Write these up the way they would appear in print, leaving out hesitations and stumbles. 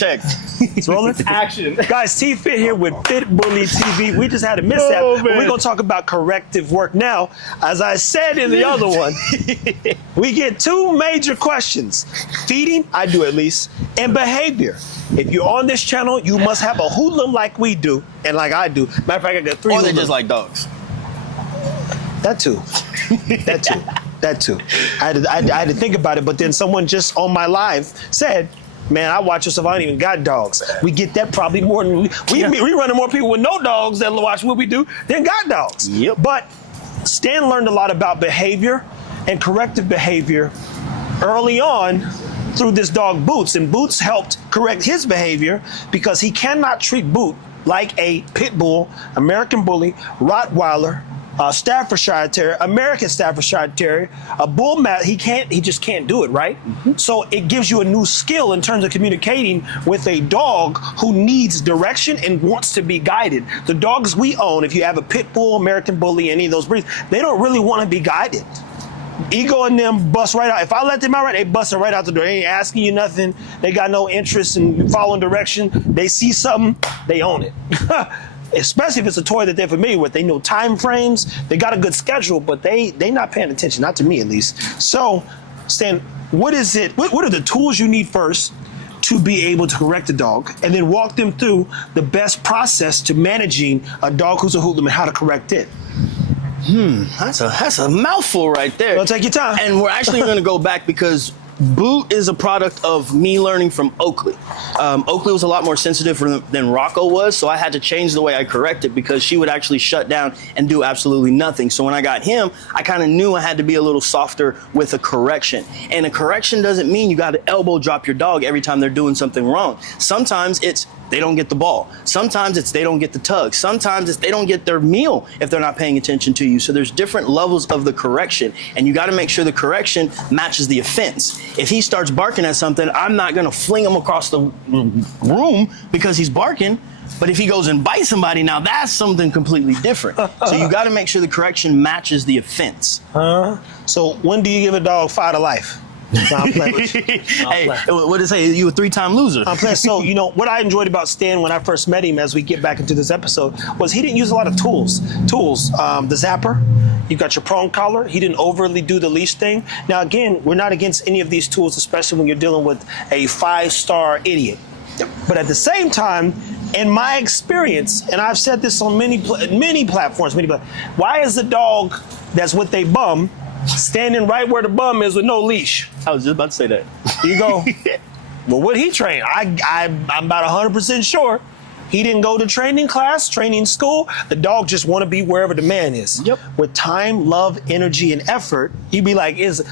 Check. It's rolling. Action. Guys, T-Fit here with Fit Bully TV. We just had a mishap, but we're going to talk about corrective work now. As I said in the other one, we get two major questions. Feeding, I do at least, and behavior. If you're on this channel, you must have a hoodlum like we do, and like I do. Matter of fact, I got 3 Or they hoodlums. just like dogs. That too. That too. That too. I had to think about it, but then someone just on my live said, man, I watch yourself, I don't even got dogs. We get that probably more than we running more people with no dogs that watch what we do than got dogs. Yep. But Stan learned a lot about behavior and corrective behavior early on through this dog Boots, and Boots helped correct his behavior because he cannot treat Boot like a pit bull, American bully, Rottweiler, Staffordshire Terrier, American Staffordshire Terrier, a bull mat. He just can't do it, right? Mm-hmm. So it gives you a new skill in terms of communicating with a dog who needs direction and wants to be guided. The dogs we own, if you have a pit bull, American bully, any of those breeds, they don't really want to be guided. Ego and them bust right out. If I let them out right, they busting right out the door. They ain't asking you nothing. They got no interest in following direction. They see something, they own it. Especially if it's a toy that they're familiar with. They know time frames, they got a good schedule, but they not paying attention, not to me at least. So, Stan, what is it, what are the tools you need first to be able to correct a dog, and then walk them through the best process to managing a dog who's a hoodlum and how to correct it? That's a mouthful right there. Well, take your time. And we're actually going to go back because Boot is a product of me learning from Oakley. Oakley was a lot more sensitive than Rocco was, so I had to change the way I corrected because she would actually shut down and do absolutely nothing. So when I got him, I kind of knew I had to be a little softer with a correction. And a correction doesn't mean you got to elbow drop your dog every time they're doing something wrong. Sometimes it's they don't get the ball. Sometimes it's they don't get the tug. Sometimes it's they don't get their meal if they're not paying attention to you. So there's different levels of the correction, and you got to make sure the correction matches the offense. If he starts barking at something, I'm not going to fling him across the room because he's barking. But if he goes and bites somebody, now that's something completely different. So you got to make sure the correction matches the offense. So when do you give a dog 5 to life? No, I'm playing with you. Hey, what did it say? You a 3-time loser. I'm playing. So, you know, what I enjoyed about Stan when I first met him, as we get back into this episode, was he didn't use a lot of tools. The zapper, you got your prong collar. He didn't overly do the leash thing. Now, again, we're not against any of these tools, especially when you're dealing with a 5-star idiot. But at the same time, in my experience, and I've said this on many platforms, why is the dog that's with a bum standing right where the bum is with no leash? I was just about to say that. You go, well, what he train? I'm about 100% sure he didn't go to training class, training school. The dog just want to be wherever the man is. Yep. With time, love, energy, and effort, you'd be like, is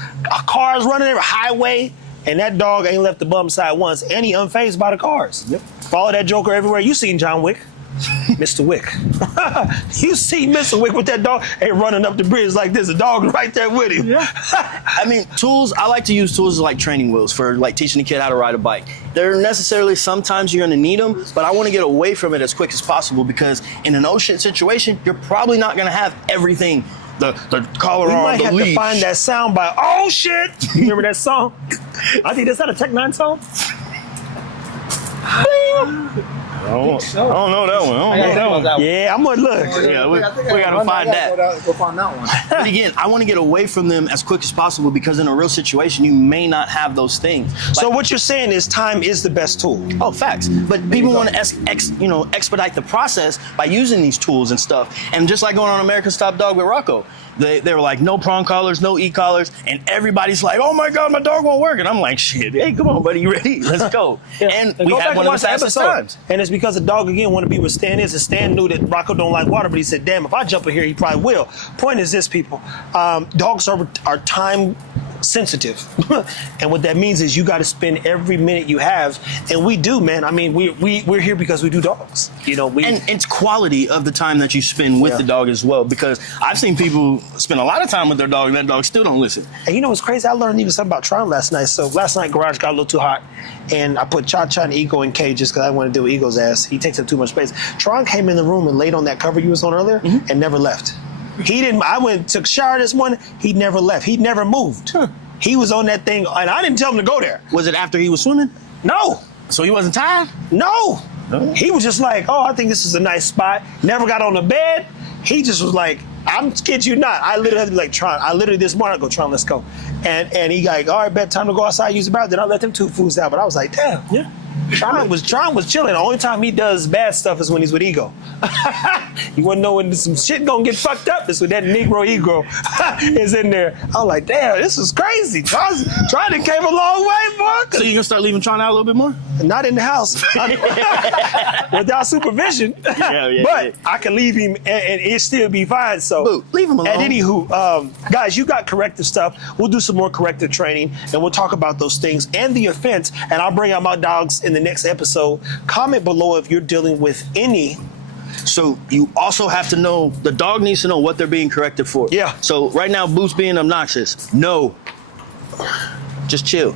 cars running every highway, and that dog ain't left the bum side once, and he unfazed by the cars. Yep. Follow that joker everywhere. You seen John Wick. Mr. Wick. You see Mr. Wick with that dog running up the bridge like this, a dog right there with him. Yeah. I mean, tools, I like to use tools like training wheels for like teaching a kid how to ride a bike. They're necessarily, sometimes you're gonna need them, but I wanna get away from it as quick as possible because in an ocean situation, you're probably not gonna have everything, the collar We on, might the have leash. to find that sound by, oh shit! You remember that song? I think that's not a Tech 9 song. I don't know that one. I don't know that one. Yeah, I'm gonna look. Yeah, we gotta find that. Go find that one. But again, I want to get away from them as quick as possible because in a real situation, you may not have those things. So what you're saying is time is the best tool. Oh, facts. But people want to expedite the process by using these tools and stuff. And just like going on America's Top Dog with Rocco, they were like, no prong collars, no e-collars, and everybody's like, oh my God, my dog won't work. And I'm like, shit, hey, come on, buddy, you ready? Let's go. And we had one of the fastest times. And it's because the dog, again, want to be where Stan is, and Stan knew that Rocco don't like water, but he said, damn, if I jump in here, he probably will. Point is this, people, dogs are time sensitive. And what that means is you got to spend every minute you have, and we do, man. I mean, we're here because we do dogs. You know, and it's quality of the time that you spend with the dog as well, because I've seen people spend a lot of time with their dog and that dog still don't listen. And you know what's crazy? I learned even something about Tron last night. So last night, garage got a little too hot, and I put Cha-Cha and Ego in cages because I wanted to deal with Ego's ass. He takes up too much space. Tron came in the room and laid on that cover you was on earlier and never left. He didn't. I went and took a shower this morning. He never left. He never moved. He was on that thing, and I didn't tell him to go there. Was it after he was swimming? No. So he wasn't tired? No. He was just like, oh, I think this is a nice spot. Never got on the bed. He just was like, I'm kid you not. I literally had to be like, Tron. I literally this morning I go, Tron, let's go. And he like, all right, bedtime to go outside, use the bathroom. Then I let them 2 fools out. But I was like, damn. Yeah. Tron was chilling. The only time he does bad stuff is when he's with Ego. You wanna know when some shit gonna get fucked up? It's when that Negro Ego is in there. I was like, damn, this is crazy. Tron came a long way, boy. So you gonna start leaving Tron out a little bit more? Not in the house. Without supervision. Yeah, but I can leave him and it still be fine. So Boo, leave him alone. And anywho, guys, you got corrective stuff. We'll do some more corrective training and we'll talk about those things and the offense. And I'll bring out my dogs in the next episode. Comment below if you're dealing with any. So you also have to know, the dog needs to know what they're being corrected for. Yeah. So right now, Boo's being obnoxious. No. Just chill.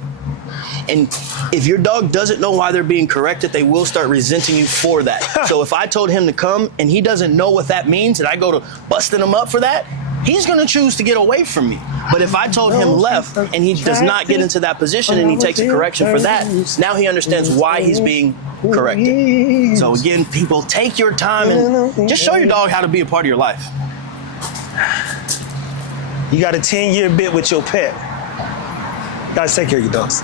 And if your dog doesn't know why they're being corrected, they will start resenting you for that. So if I told him to come and he doesn't know what that means and I go to busting him up for that, he's gonna choose to get away from me. But if I told him left and he does not get into that position and he takes a correction for that, now he understands why he's being corrected. So again, people, take your time and just show your dog how to be a part of your life. You got a 10-year bit with your pet. Guys, take care of your dogs.